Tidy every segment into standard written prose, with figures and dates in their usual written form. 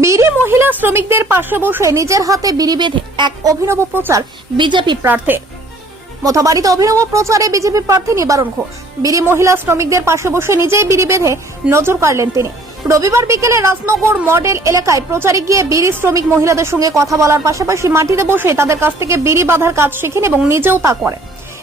বিড়ি মহিলা শ্রমিকদের পাশে বসে নিজের হাতে বিড়ি বেঁধে এক অভিনব প্রচার বিজেপি প্রার্থীর। মোথাবাড়িতে অভিনব প্রচারে বিজেপি প্রার্থী নিবারণ ঘোষ বিড়ি মহিলা শ্রমিকদের পাশে বসে নিজেই বিড়ি বেঁধে নজর কাড়লেন তিনি। রবিবার বিকেলে রাজনগর মডেল এলাকায় প্রচারে গিয়ে বিড়ি শ্রমিক মহিলাদের সঙ্গে কথা বলার পাশাপাশি মাটিতে বসে তাদের কাছ থেকে বিড়ি বাঁধার কাজ শিখেন এবং নিজেও তা করেন।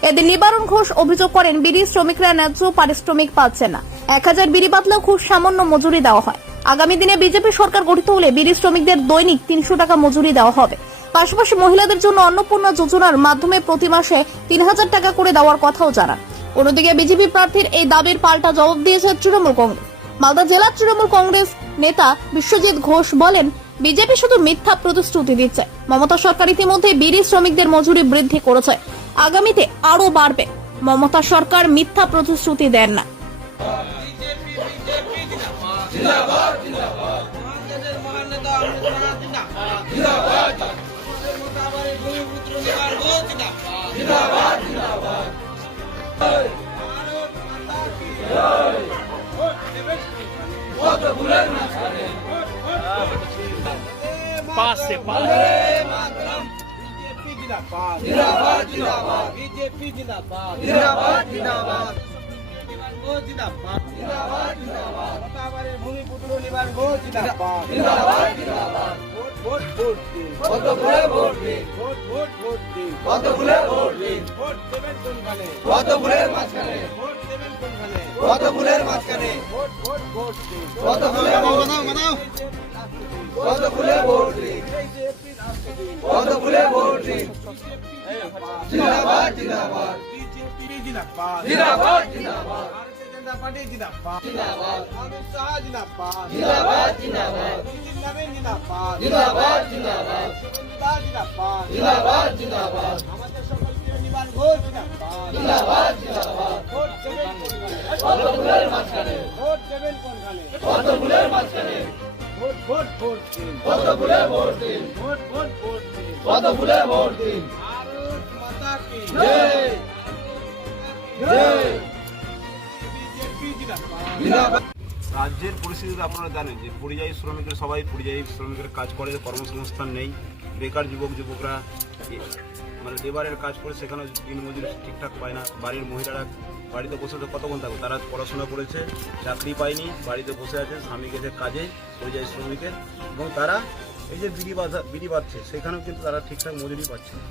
এদিন নিবারণ ঘোষ অভিযোগ করেন বিড়ি শ্রমিকরা ন্যায্য পারিশ্রমিক পাচ্ছে না। 1000 বিড়ি বাঁধলেও খুব সামান্য মজুরি দেওয়া হয়। আগামী দিনে বিজেপি সরকার গঠিত হলে বিড়ি শ্রমিকদের দৈনিক 300 টাকা মজুরি দেওয়া হবে। পাশাপাশি মহিলাদের জন্য অন্নপূর্ণা যোজনার মাধ্যমে প্রতি মাসে 3000 টাকা করে দেওয়ার কথাও জানান। অন্যদিকে বিজেপি প্রার্থীর এই দাবির পাল্টা জবাব দিয়েছে তৃণমূল কংগ্রেস। মালদা জেলা তৃণমূল কংগ্রেস নেতা বিশ্বজিৎ ঘোষ বলেন, বিজেপি শুধু মিথ্যা প্রতিশ্রুতি দিচ্ছে। মমতা সরকার ইতিমধ্যে বিড়ি শ্রমিকদের মজুরি বৃদ্ধি করেছে, আগামীতে আরো বাড়বে। মমতা সরকার মিথ্যা প্রতিশ্রুতি দেন না। पास जिंदाबाद जिंदाबाद बीजेपी जिंदाबाद जिंदाबाद जिंदाबाद जिंदाबाद जिंदाबाद जिंदाबाद मोताबाड़ी भूमिपुत्र निवारण घोष जिंदाबाद जिंदाबाद जिंदाबाद वोट वोट वोट दे वोट वोट दे वोट वोट वोट दे वोट वोट दे वोट देवेन कोन खाने वोट बुलेर माछखाने वोट देवेन कोन खाने वोट बुलेर माछखाने वोट वोट वोट दे वोट बुलेर बनाओ बनाओ वोट बुलेर वोट दे वोट बुलेर वोट दे जिंदाबाद जिंदाबाद बीजेपी जिंदाबाद जिंदाबाद जिंदाबाद भारतीय जनता पार्टी जिंदाबाद जिंदाबाद अमित शाह जिंदाबाद जिंदाबाद जिंदाबाद नवीन जिंदाबाद जिंदाबाद जिंदाबाद जिंदाबाद जिंदाबाद जिंदाबाद हमारे সকল প্রিয় নিবারণ ঘোষ জিন্দাবাদ জিন্দাবাদ জিন্দাবাদ ভোট দেবেন কোনখানে ভোট বুলের মাঝখানে ভোট দেবেন কোনখানে ভোট বুলের মাঝখানে ভোট ভোট ভোট দিন ভোট বুলে ভোট দিন ভোট ভোট ভোট দিন ভোট বুলে ভোট দিন ভারত মাতা কি জয় জয় বিজেপি জিন্দাবাদ। রাজ্যের পরিস্থিতি আপনারা জানেন যে পরিযায়ী শ্রমিকের সবাই পরিযায়ী শ্রমিকের কাজ করে, কর্মসংস্থান নেই। বেকার যুবকরা মানে লেবারের কাজ করে, সেখানে দিনমজুরি ঠিকঠাক পায় না। বাড়ির মহিলারা বাড়িতে বসে কতক্ষণ থাকবে? তারা পড়াশোনা করেছে, চাকরি পায়নি, বাড়িতে বসে আছে, স্বামী গেছে কাজে পরিযায়ী শ্রমিকের, এবং তারা এই যে বিড়ি বাঁধছে সেখানেও কিন্তু তারা ঠিকঠাক মজুরি পাচ্ছে না।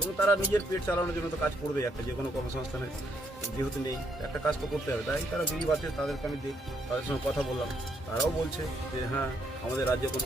এবং তারা নিজের পেট চালানোর জন্য তো কাজ করবে, একটা যে কোনো কর্মসংস্থানে যেহেতু নেই, একটা কাজ তো করতে হবে। তাই তারা বিড়ি বাঁধছে। তাদেরকে আমি তাদের সঙ্গে কথা বললাম, তারাও বলছে যে হ্যাঁ, আমাদের রাজ্যে কোনো